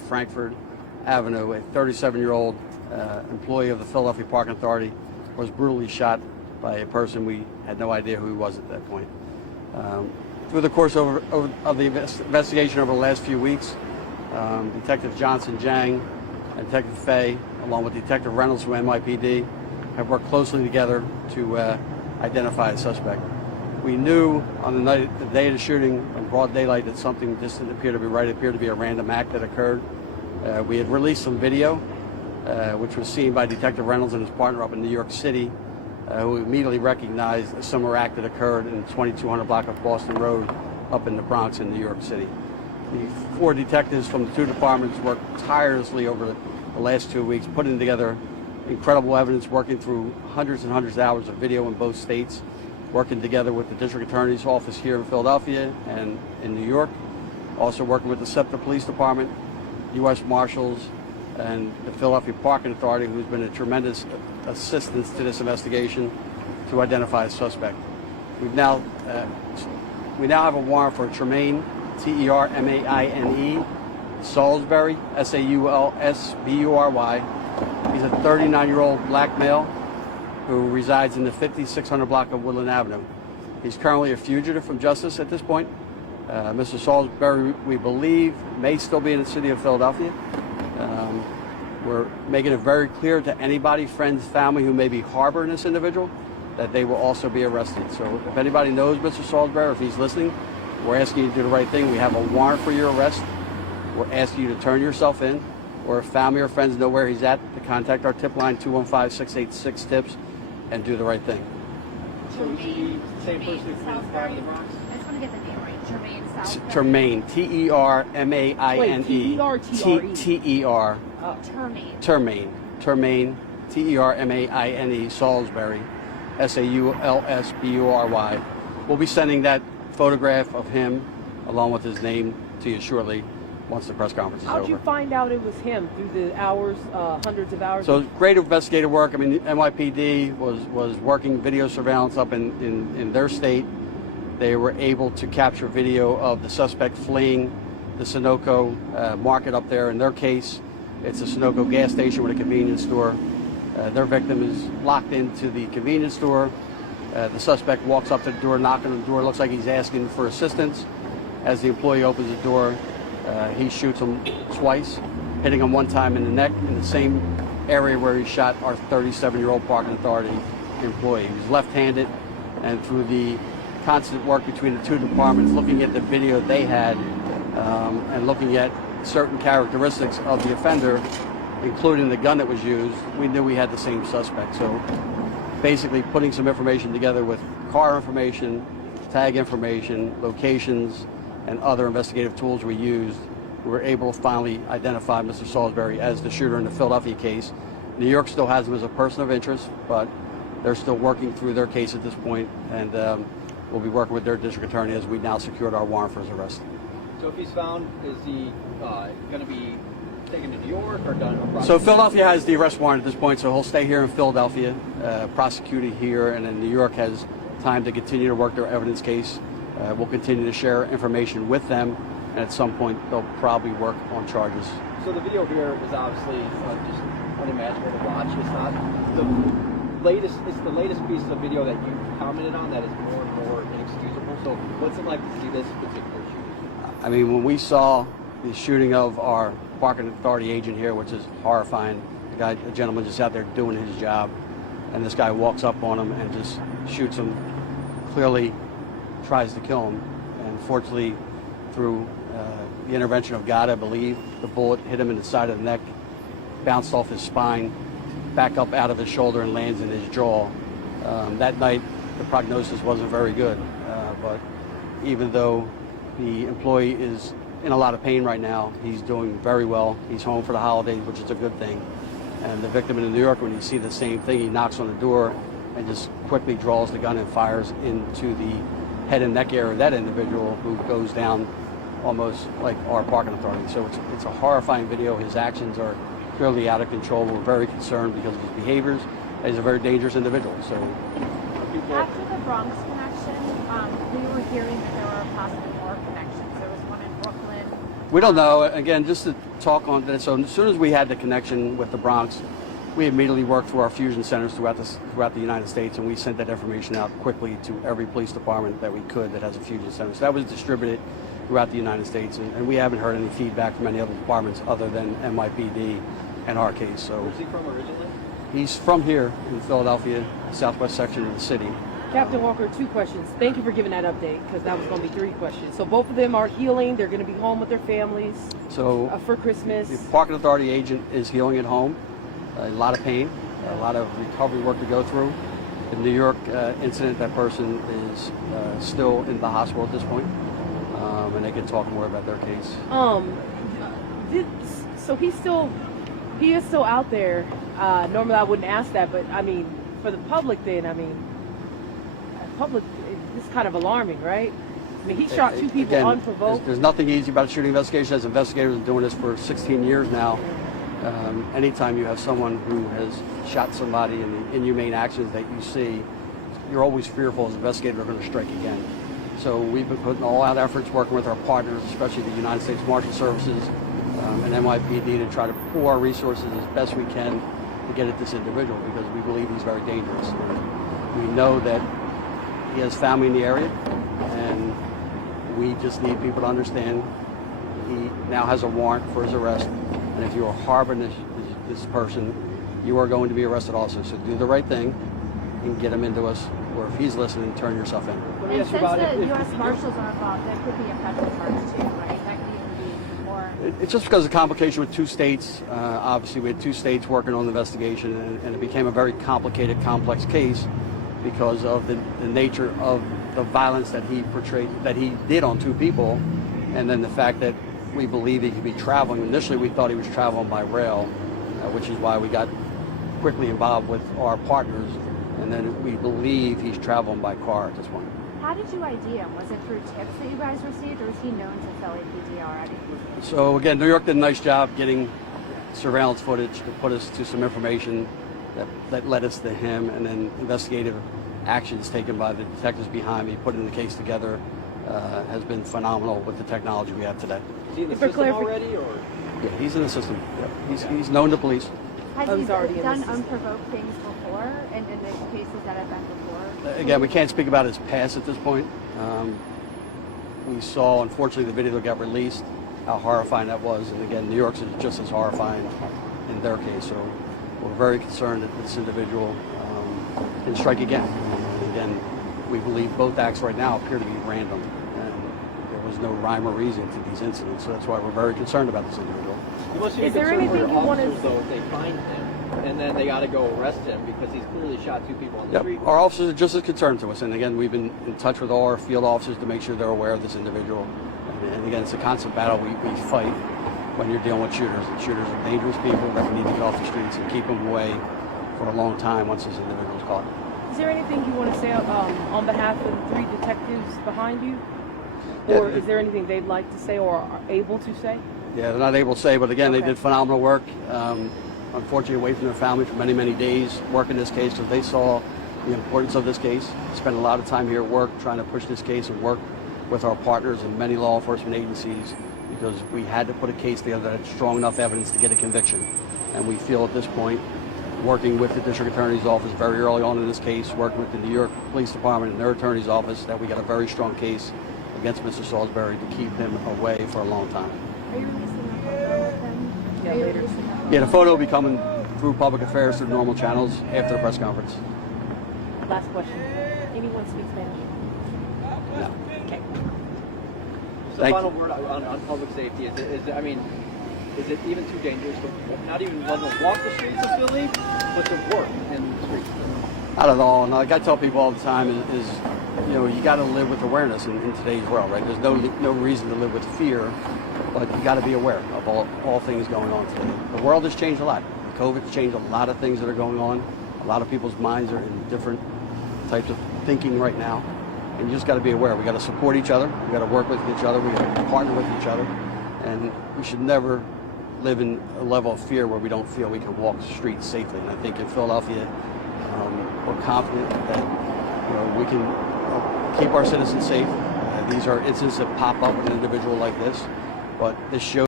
Frankford Avenue, a 37-year-old employee of the Philadelphia Parking Authority was brutally shot by a person we had no idea who he was at that point. Through the course of the investigation over the last few weeks, Detective Johnson Jang and Detective Fay, along with Detective Reynolds from NYPD, have worked closely together to identify a suspect. We knew on the day of the shooting, in broad daylight, that something just didn't appear to be right. It appeared to be a random act that occurred. We had released some video, which was seen by Detective Reynolds and his partner up in New York City, who immediately recognized a similar act that occurred in the 2200 block of Boston Road up in the Bronx in New York City. The 4 detectives from the 2 departments worked tirelessly over the last 2 weeks, putting together incredible evidence, working through hundreds and hundreds of hours of video in both states, working together with the District Attorney's Office here in Philadelphia and in New York, also working with the SEPTA Police Department, U.S. Marshals, and the Philadelphia Parking Authority, who's been a tremendous assistance to this investigation to identify a suspect. We now have a warrant for Tremaine, T-E-R-M-A-I-N-E, Salisbury, S-A-U-L-S-B-U-R-Y. He's a 39-year-old black male who resides in the 5600 block of Woodland Avenue. He's currently a fugitive from justice at this point. Mr. Salisbury, we believe, may still be in the city of Philadelphia. We're making it very clear to anybody, friends, family, who may be harboring this individual, that they will also be arrested. So if anybody knows Mr. Salisbury, or if he's listening, we're asking you to do the right thing. We have a warrant for your arrest. We're asking you to turn yourself in, or if family or friends know where he's at, to contact our tip line, 215-686-TIPS, and do the right thing. So is he the same person who committed the crime in the Bronx? I just want to get the name right. Tremaine Salisbury. Tremaine, T-E-R-M-A-I-N-E. Wait, T-E-R, T-R-E? T-E-R. Termaine, T-E-R-M-A-I-N-E, Salisbury, S-A-U-L-S-B-U-R-Y. We'll be sending that photograph of him along with his name to you shortly once the press conference is over. How'd you find out it was him? Through the hours, hundreds of hours? So great investigative work. I mean, NYPD was working video surveillance up in their state. They were able to capture video of the suspect fleeing the Sunoco market up there. In their case, it's a Sunoco gas station with a convenience store. Their victim is locked into the convenience store. The suspect walks up to the door, knocking on the door. Looks like he's asking for assistance. As the employee opens the door, he shoots him twice, hitting him one time in the neck in the same area where he shot our 37-year-old Parking Authority employee. He was left-handed, and through the constant work between the 2 departments, looking at the video they had and looking at certain characteristics of the offender, including the gun that was used, we knew we had the same suspect. So basically putting some information together with car information, tag information, locations, and other investigative tools we used, we were able to finally identify Mr. Salisbury as the shooter in the Philadelphia case. New York still has him as a person of interest, but they're still working through their case at this point, and we'll be working with their district attorney as we now secured our warrant for his arrest. So if he's found, is he going to be taken to New York or done? So Philadelphia has the arrest warrant at this point, so he'll stay here in Philadelphia, prosecuted here, and then New York has time to continue to work their evidence case. We'll continue to share information with them, and at some point they'll probably work on charges. So the video here is obviously just unimaginable to watch. It's not the latest. It's the latest piece of video that you commented on that is more and more inexcusable. So what's it like to see this particular shooting? I mean, when we saw the shooting of our Parking Authority agent here, which is horrifying, a gentleman just out there doing his job, and this guy walks up on him and just shoots him, clearly tries to kill him, and fortunately, through the intervention of God, I believe, the bullet hit him in the side of the neck, bounced off his spine, back up out of his shoulder, and lands in his jaw. That night, the prognosis wasn't very good, but even though the employee is in a lot of pain right now, he's doing very well. He's home for the holidays, which is a good thing. And the victim in New York, when you see the same thing, he knocks on the door and just quickly draws the gun and fires into the head and neck area of that individual, who goes down almost like our Parking Authority. So it's a horrifying video. His actions are clearly out of control. We're very concerned because of his behaviors. He's a very dangerous individual. So after the Bronx connection, we were hearing that there were possibly more connections. There was one in Brooklyn. We don't know. Again, just to talk on this, so as soon as we had the connection with the Bronx, we immediately worked through our fusion centers throughout the United States, and we sent that information out quickly to every police department that we could that has a fusion center. So that was distributed throughout the United States, and we haven't heard any feedback from any other departments other than NYPD and our case. So Where's he from originally? he's from here in Philadelphia, southwest section of the city. Captain Walker, 2 questions. Thank you for giving that update, because that was going to be 3 questions. So both of them are healing. They're going to be home with their families So for Christmas. the parking authority agent is healing at home. A lot of pain, a lot of recovery work to go through. The New York incident, that person is still in the hospital at this point, and they can talk more about their case. So he is still out there. Normally I wouldn't ask that, but I mean, for the public, then public, it's kind of alarming, right? I mean, he shot 2 people Again, unprovoked. There's nothing easy about a shooting investigation. As investigators are doing this for 16 years now. Anytime you have someone who has shot somebody and the inhumane actions that you see, you're always fearful as an investigator they're going to strike again. So we've been putting all out efforts working with our partners, especially the United States Marshal Services and NYPD, to try to pool our resources as best we can to get at this individual, because we believe he's very dangerous. We know that he has family in the area, and we just need people to understand he now has a warrant for his arrest. And if you are harboring this person, you are going to be arrested also. So do the right thing and get him into us, or if he's listening, turn yourself in. Let me And ask you since about the it. U.S. Marshals are involved, there could be a federal charge too, right? That could even be more. It's just because of the complication with 2 states. Obviously, we had 2 states working on the investigation, and it became a very complicated, complex case because of the nature of the violence that he portrayed, that he did on 2 people, and then the fact that we believe he could be traveling. Initially, we thought he was traveling by rail, which is why we got quickly involved with our partners, and then we believe he's traveling by car at this point. How did you ID him? Was it through tips that you guys received, or was he known to Philly PD already? So again, New York did a nice job getting surveillance footage to put us to some information that led us to him, and then investigative actions taken by the detectives behind me, putting the case together, has been phenomenal with the technology we have today. Is he in the For system clarifi- already, or? Yeah, he's in the system. Yep. He's known to police. Has Oh, he he's already in done the system. unprovoked things before, and in the cases that have been before? Again, we can't speak about his past at this point. We saw, unfortunately, the video that got released, how horrifying that was. And again, New York's is just as horrifying in their case. So we're very concerned that this individual can strike again. Again, we believe both acts right now appear to be random, and there was no rhyme or reason to these incidents. So that's why we're very concerned about this individual. You must be Is there concerned for anything your you wanna- officers, though, if they find him, and then they got to go arrest him because he's clearly shot 2 people on the Yep. street. Our officers are just as concerned to us. And again, we've been in touch with all our field officers to make sure they're aware of this individual. And again, it's a constant battle we fight when you're dealing with shooters. And shooters are dangerous people that we need to get off the streets and keep them away for a long time once this individual is caught. Is there anything you want to say on behalf of the 3 detectives behind you? Yeah, Or is there anything they'd like to say or are able to say? Yeah, they're not able to say, but again, they Okay. did phenomenal work. Unfortunately, away from their family for many, many days working this case because they saw the importance of this case. Spent a lot of time here at work trying to push this case and work with our partners and many law enforcement agencies because we had to put a case together that had strong enough evidence to get a conviction. And we feel at this point, working with the district attorney's office very early on in this case, working with the New York Police Department and their attorney's office, that we got a very strong case against Mr. Salisbury to keep him away for a long time. Are you releasing a photo with him? Yeah, Are you later. releasing a photo? Yeah, the photo will be coming through public affairs through normal channels after the press conference. Last question. Anyone speak Spanish? No. Okay. So Thank final word on public safety is it even too dangerous to not even let them walk the streets of Philly, but to work in the streets of Philly? Not at all. And like I tell people all the time is you know, you got to live with awareness in today's world, right? There's no reason to live with fear, but you got to be aware of all things going on today. The world has changed a lot. COVID's changed a lot of things that are going on. A lot of people's minds are in different types of thinking right now. And you just got to be aware. We got to support each other. We got to work with each other. We got to partner with each other. And we should never live in a level of fear where we don't feel we can walk the streets safely. And I think in Philadelphia, we're confident that we can keep our citizens safe. These are incidents that pop up with an individual like this. but this shows